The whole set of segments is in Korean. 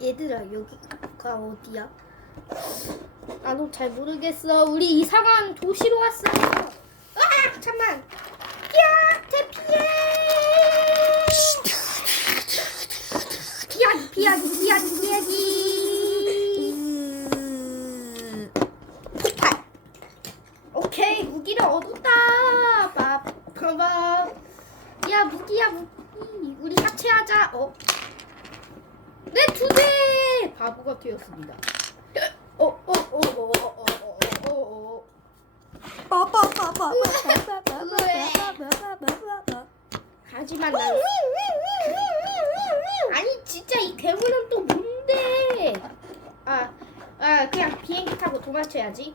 얘들아 여기가 어디야? 나도 잘 모르겠어. 우리 이상한 도시로 왔어요. 아 잠만. 야 대피해. 피하기 피하기 피하기 피하기. 음, 폭발. 오케이 무기를 얻었다. 봐봐. 야 무기야 무기. 우리 합체하자. 어. 네두 대. 바보가 되었습니다. 어, 어 어 어 어 어 어 어어. 빠빠빠빠빠빠빠빠빠빠빠빠. 하지만 난 아니 진짜 이 괴물은 또 뭔데? 아, 아 그냥 비행기 타고 도망쳐야지.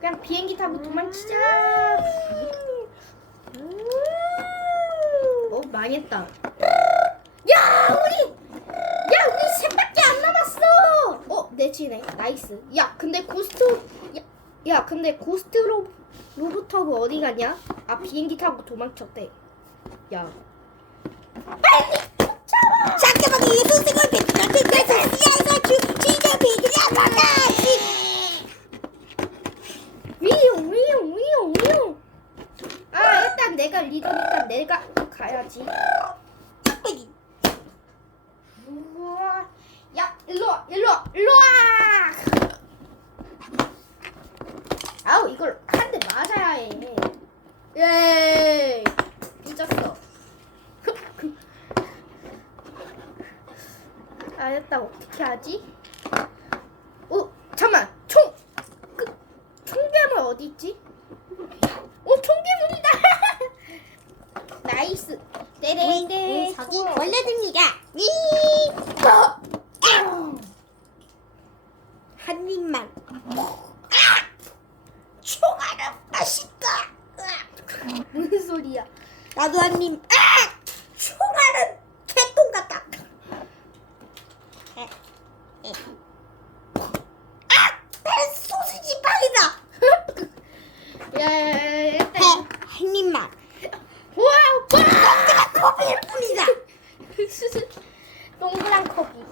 그냥 비행기 타고 도망치자. 어 망했다. 야 우리 야 우리 셋밖에 안 남았어. 어 내치네 나이스. 야 근데 고스트 야, 야 근데 고스트 로 로봇하고 어디 갔냐? 아 비행기 타고 도망쳤대. 야 빨리 쫓아와. 내서 시야에서 주. 위용 위용 위용 위용. 아 일단 내가 리더니까 내가 가야지. 우와. 야 일로 와 일로 와 일로 와. 아우 이걸 한 대 맞아야 해. 예. 삐졌어. 아 일단 어떻게 하지? 어 잠만 총. 그 총괴물 어디 있지? 오 총괴물이다. 나이스. 떼레떼. 저기 원래듭니다. 한 입만. 총알은 맛있다. 무슨 소리야? 나도 한 입. 아! 총알은 개똥 같다. 아! 나는 소시지 빵이다. 야야야 일단. 해, 한 입만. 우와 우와. 내가 뿐이다. 동그란 커비.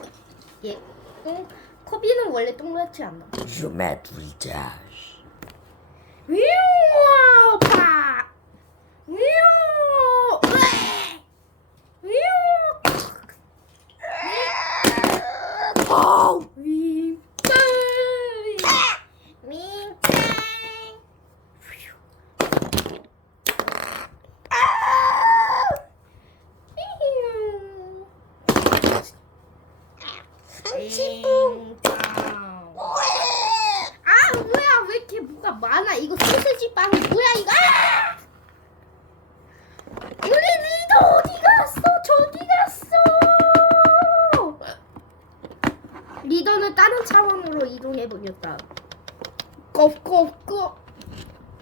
예. 동 커비는 원래 동그랗지 않나? Zoomé 불자. 위우 파. 위우. 위우. 뻥! 위. 민짱! 한치뿡! 아 뭐야? 왜 이렇게 뭐가 많아? 이거 소세지 빵이 뭐야 이거? 아! 우리 리더 어디 갔어? 저기 갔어! 리더는 다른 차원으로 이동해 버렸다. 꼽꼽꼽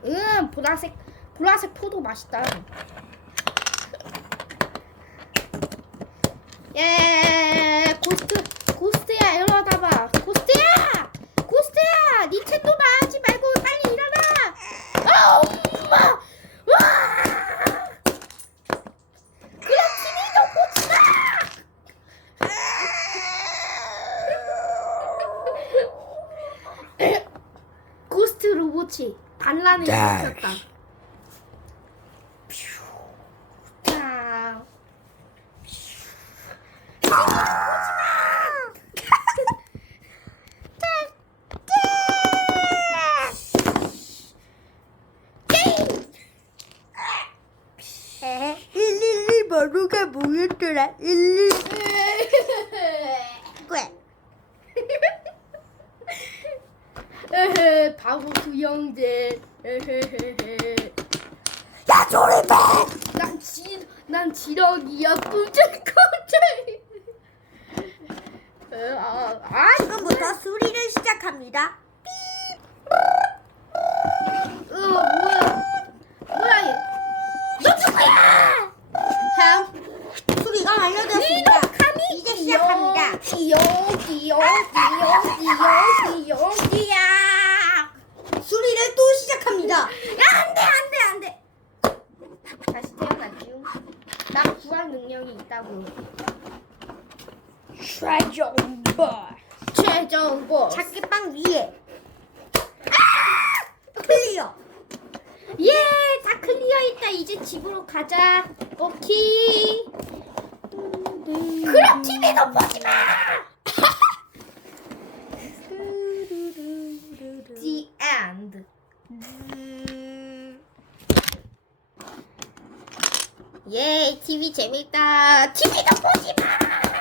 응 보라색 보라색 포도 맛있다. 예 고스트 고스트야 일어나봐 고스트야 고스트야 닌텐도 말하지 말고 빨리 일어나 아 엄마 와 그럼 TV도 고치자 로봇이 반란을 자. 일으켰다 자 에, 112 번호가 뭐였더라? 112 왜? 에헤, 바보 두 형제. 야 조리배! 난 지, 난 지렁이야. 에, 아, 아, 지금부터 수리를 시작합니다. 어, 뭐야? 뭐야 얘? 너 누구야? 참. 수리가 완료되었습니다. 이제 시작합니다. 귀여, 귀여, 귀여, 귀여, 귀여, 귀여. 수리를 또 시작합니다. 야, 안 돼, 안 돼, 안 돼. 다시 태어났죠. 나 구할 능력이 있다고. 최종볼. 최종보. 작게빵 위에. 아! 클리어. 예, 다 클리어했다. 이제 집으로 가자. 오케이. 그럼 TV도 보지 마. 예, TV 재밌다. TV도 보지 마.